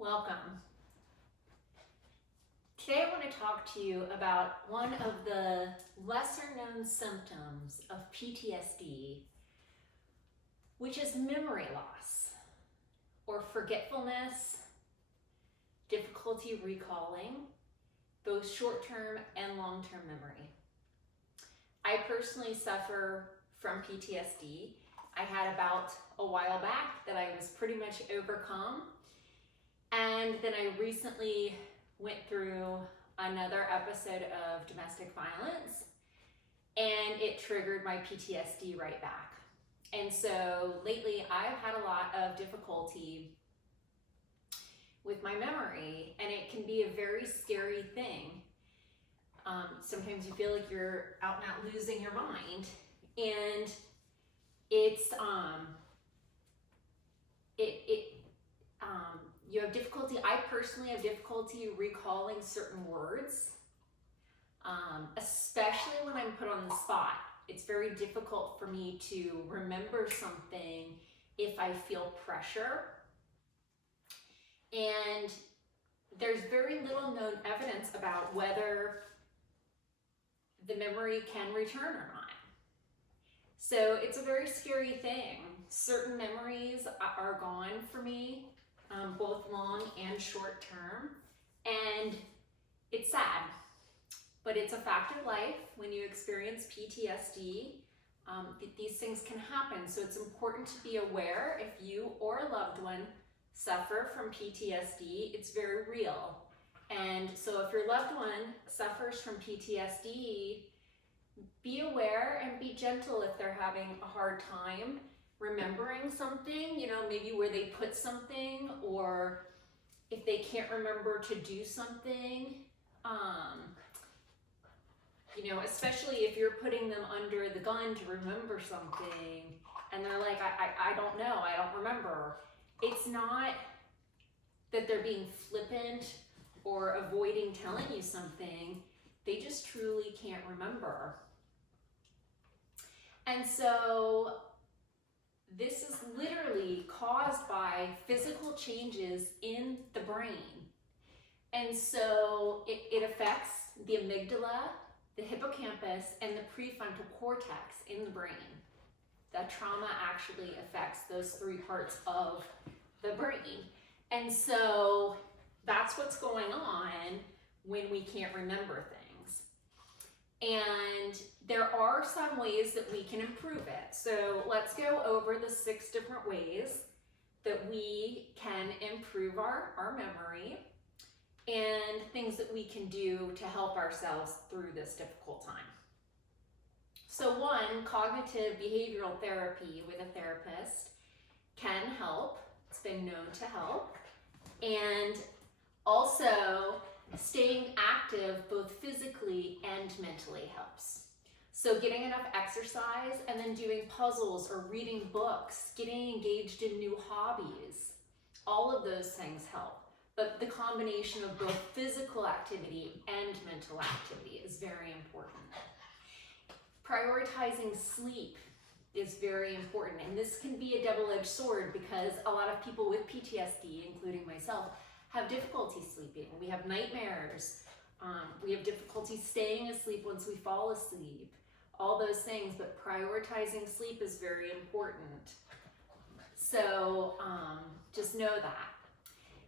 Welcome. Today I want to talk to you about one of the lesser known symptoms of PTSD, which is memory loss or forgetfulness, difficulty recalling, both short-term and long-term memory. I personally suffer from PTSD. I had about a while back that I was pretty much overcome. And then I recently went through another episode of domestic violence and it triggered my PTSD right back. And so lately I've had a lot of difficulty with my memory, and it can be a very scary thing. Sometimes you feel like you're out and out losing your mind, and it's you have difficulty. I personally have difficulty recalling certain words, especially when I'm put on the spot. It's very difficult for me to remember something if I feel pressure. And there's very little known evidence about whether the memory can return or not. So it's a very scary thing. Certain memories are gone for me, both long and short term, and it's sad, but it's a fact of life. When you experience PTSD, these things can happen. So it's important to be aware if you or a loved one suffer from PTSD, it's very real. And so if your loved one suffers from PTSD, be aware and be gentle if they're having a hard time remembering something, maybe where they put something, or if they can't remember to do something, especially if you're putting them under the gun to remember something and they're like, I don't know, I don't remember. It's not that they're being flippant or avoiding telling you something, they just truly can't remember. And so this is literally caused by physical changes in the brain. And so it affects the amygdala, the hippocampus, and the prefrontal cortex in the brain. That trauma actually affects those three parts of the brain. And so that's what's going on when we can't remember things. And there are some ways that we can improve it. So let's go over the 6 different ways that we can improve our memory and things that we can do to help ourselves through this difficult time. So 1, cognitive behavioral therapy with a therapist can help. It's been known to help. And also staying active both physically and mentally helps. So getting enough exercise and then doing puzzles or reading books, getting engaged in new hobbies, all of those things help. But the combination of both physical activity and mental activity is very important. Prioritizing sleep is very important, and this can be a double-edged sword because a lot of people with PTSD, including myself, have difficulty sleeping. We have nightmares. We have difficulty staying asleep once we fall asleep. All those things, but prioritizing sleep is very important. So just know that.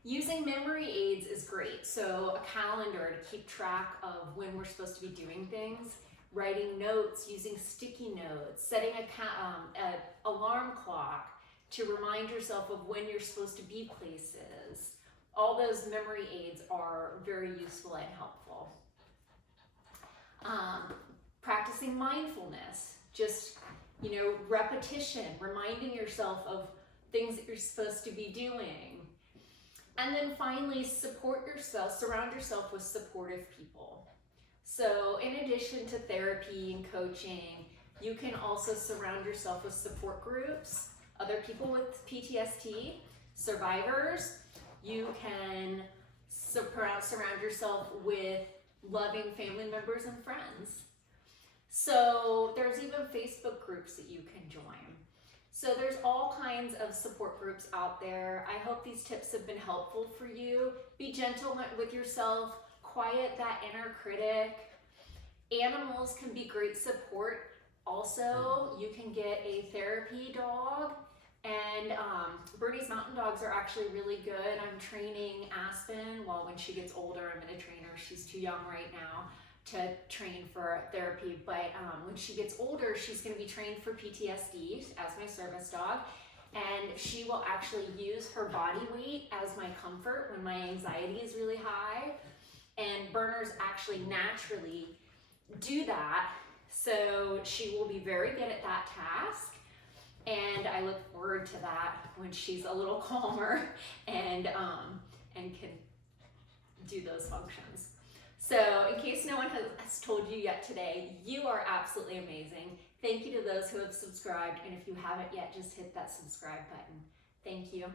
Using memory aids is great. So a calendar to keep track of when we're supposed to be doing things, writing notes, using sticky notes, setting an alarm clock to remind yourself of when you're supposed to be places. All those memory aids are very useful and helpful. Practicing mindfulness, just, repetition, reminding yourself of things that you're supposed to be doing. And then finally, surround yourself with supportive people. So in addition to therapy and coaching, you can also surround yourself with support groups, other people with PTSD, survivors. You can surround yourself with loving family members and friends. So there's even Facebook groups that you can join. So there's all kinds of support groups out there. I hope these tips have been helpful for you. Be gentle with yourself, quiet that inner critic. Animals can be great support. Also, you can get a therapy dog, and Bernie's mountain dogs are actually really good. I'm training Aspen. Well, when she gets older, I'm going to train her. She's too young right now to train for therapy, but when she gets older, she's going to be trained for PTSD as my service dog, and she will actually use her body weight as my comfort when my anxiety is really high, and Berners actually naturally do that, so she will be very good at that task, and I look forward to that when she's a little calmer and can do those functions. So in case no one has told you yet today, you are absolutely amazing. Thank you to those who have subscribed, and if you haven't yet, just hit that subscribe button. Thank you.